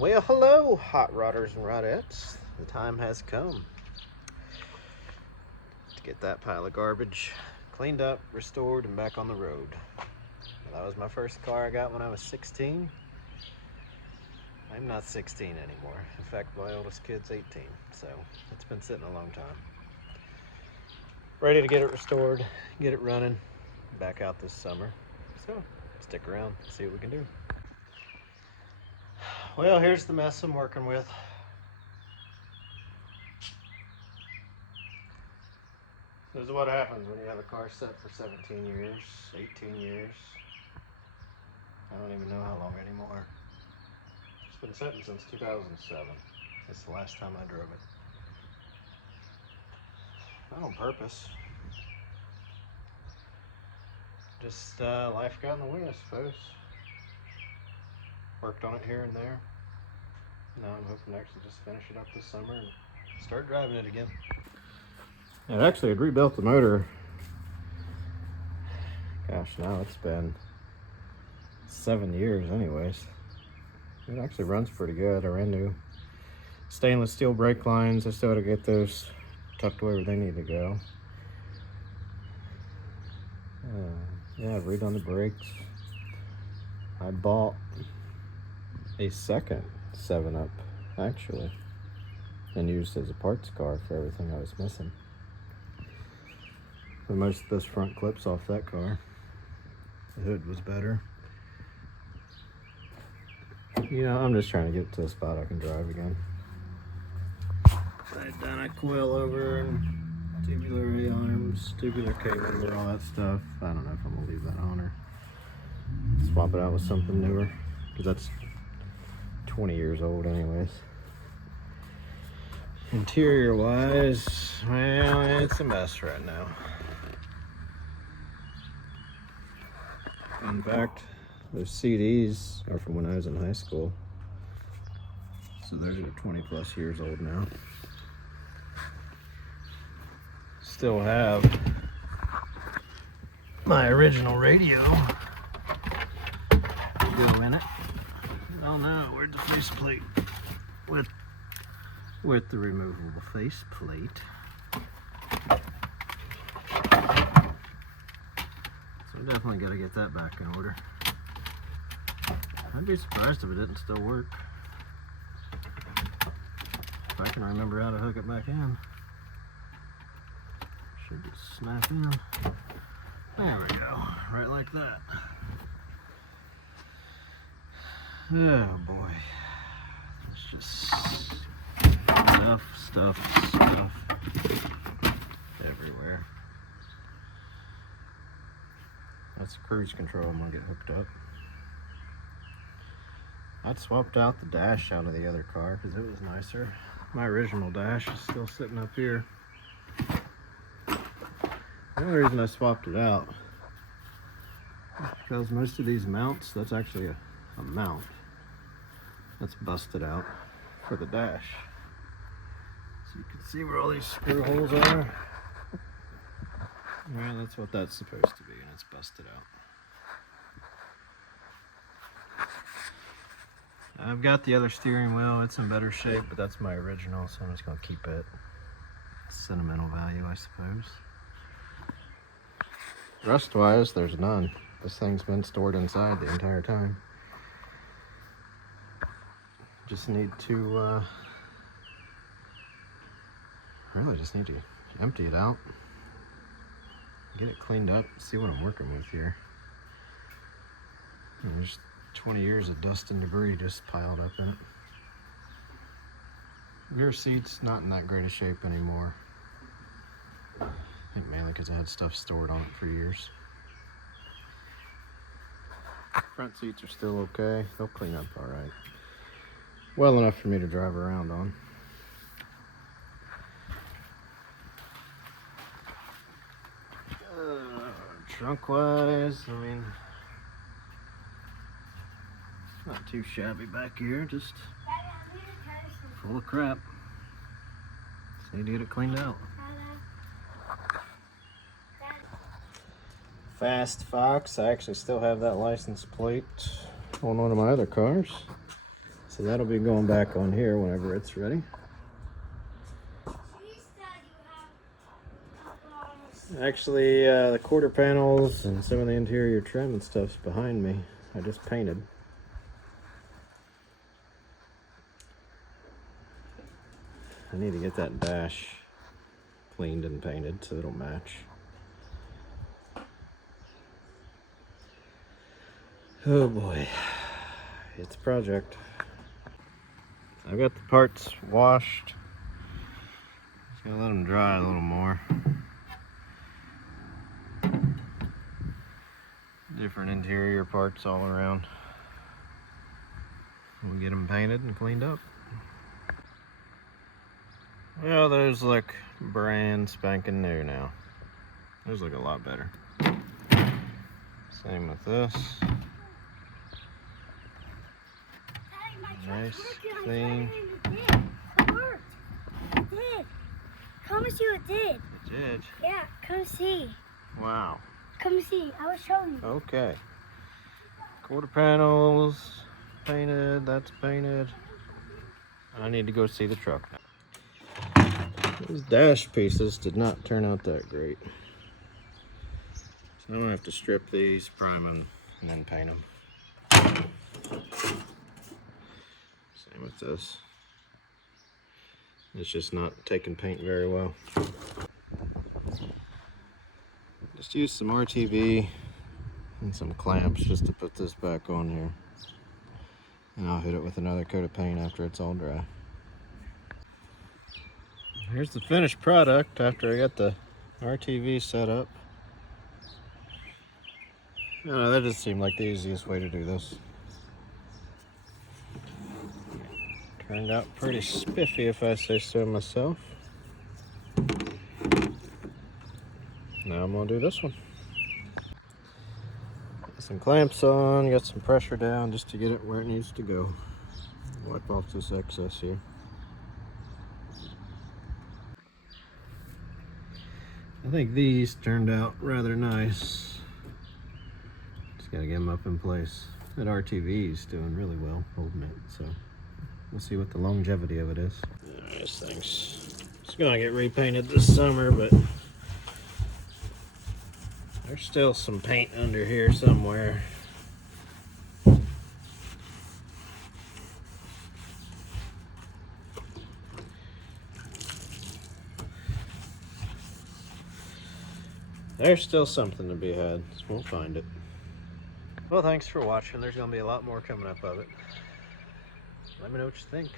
Well, hello, hot rodders and rodettes. The time has come to get that pile of garbage cleaned up, restored, and back on the road. Now, that was my first car I got when I was 16. I'm not 16 anymore. In fact, my oldest kid's 18, so it's been sitting a long time. Ready to get it restored, get it running, back out this summer. So, stick around, see what we can do. Well, here's the mess I'm working with. This is what happens when you have a car set for 17 years, 18 years. I don't even know how long anymore. It's been sitting since 2007. That's the last time I drove it. Not on purpose. Just life got in the way, I suppose. Worked on it here and there. Now I'm hoping to actually just finish it up this summer and start driving it again. And actually, I'd rebuilt the motor. Gosh, now it's been 7 years anyways. It actually runs pretty good. I ran new stainless steel brake lines. I still got to get those tucked where they need to go. Yeah, I've redone the brakes. I bought a second 7-Up actually and used as a parts car for everything I was missing. But most of those front clips off that car. The hood was better. You know, I'm just trying to get to a spot I can drive again. I've done a coil over and tubular A-arms, tubular cable, all that stuff. I don't know if I'm gonna leave that on or swap it out with something newer, because that's 20 years old anyways. Interior wise, well, it's a mess right now. In fact, those CDs are from when I was in high school. So those are 20 plus years old now. Still have my original radio go in it. Oh no, where'd the faceplate? With the removable faceplate. So I definitely got to get that back in order. I'd be surprised if it didn't still work. If I can remember how to hook it back in. Should just snap in. There we go. Right like that. Oh boy. It's just stuff everywhere. That's cruise control. I'm gonna get hooked up. I'd swapped out the dash out of the other car because it was nicer. My original dash is still sitting up here. The only reason I swapped it out is because most of these mounts, that's actually a mount that's busted out for the dash. So you can see where all these screw holes are. Well, that's what that's supposed to be, and it's busted out. I've got the other steering wheel. It's in better shape, but that's my original, so I'm just going to keep it. Sentimental value, I suppose. Rust-wise, there's none. This thing's been stored inside the entire time. Just need to, really just need to empty it out. Get it cleaned up, see what I'm working with here. And there's 20 years of dust and debris just piled up in it. Rear seat's not in that great a shape anymore. I think mainly because I had stuff stored on it for years. Front seats are still okay. They'll clean up all right. Well enough for me to drive around on. Trunk-wise, I mean, not too shabby back here, just full of crap. Just need to get it cleaned out. Fast Fox, I actually still have that license plate on one of my other cars. So that'll be going back on here whenever it's ready. Actually, the quarter panels and some of the interior trim and stuff's behind me. I just painted. I need to get that dash cleaned and painted so it'll match. Oh boy, it's a project. I've got the parts washed. Just gotta let them dry a little more. Different interior parts all around. We'll get them painted and cleaned up. Well, those look brand spanking new now. Those look a lot better. Same with this. Nice, clean. It worked. It did. Come see what it did. It did? Yeah, come see. Wow. Come see. I will show you. Okay. Quarter panels painted. That's painted. I need to go see the truck now. These dash pieces did not turn out that great. So I'm gonna have to strip these, prime them, and then paint them. Same with this. It's just not taking paint very well. Just use some RTV and some clamps just to put this back on here. And I'll hit it with another coat of paint after it's all dry. Here's the finished product after I got the RTV set up. That just seemed like the easiest way to do this. Turned out pretty spiffy if I say so myself. Now I'm gonna do this one. Got some clamps on, got some pressure down just to get it where it needs to go. Wipe off this excess here. I think these turned out rather nice. Just gotta get them up in place. That RTV is doing really well holding it, so we'll see what the longevity of it is. Nice things. It's gonna get repainted this summer, but there's still some paint under here somewhere. There's still something to be had, so we'll find it. Well, thanks for watching. There's gonna be a lot more coming up of it. Let me know what you think.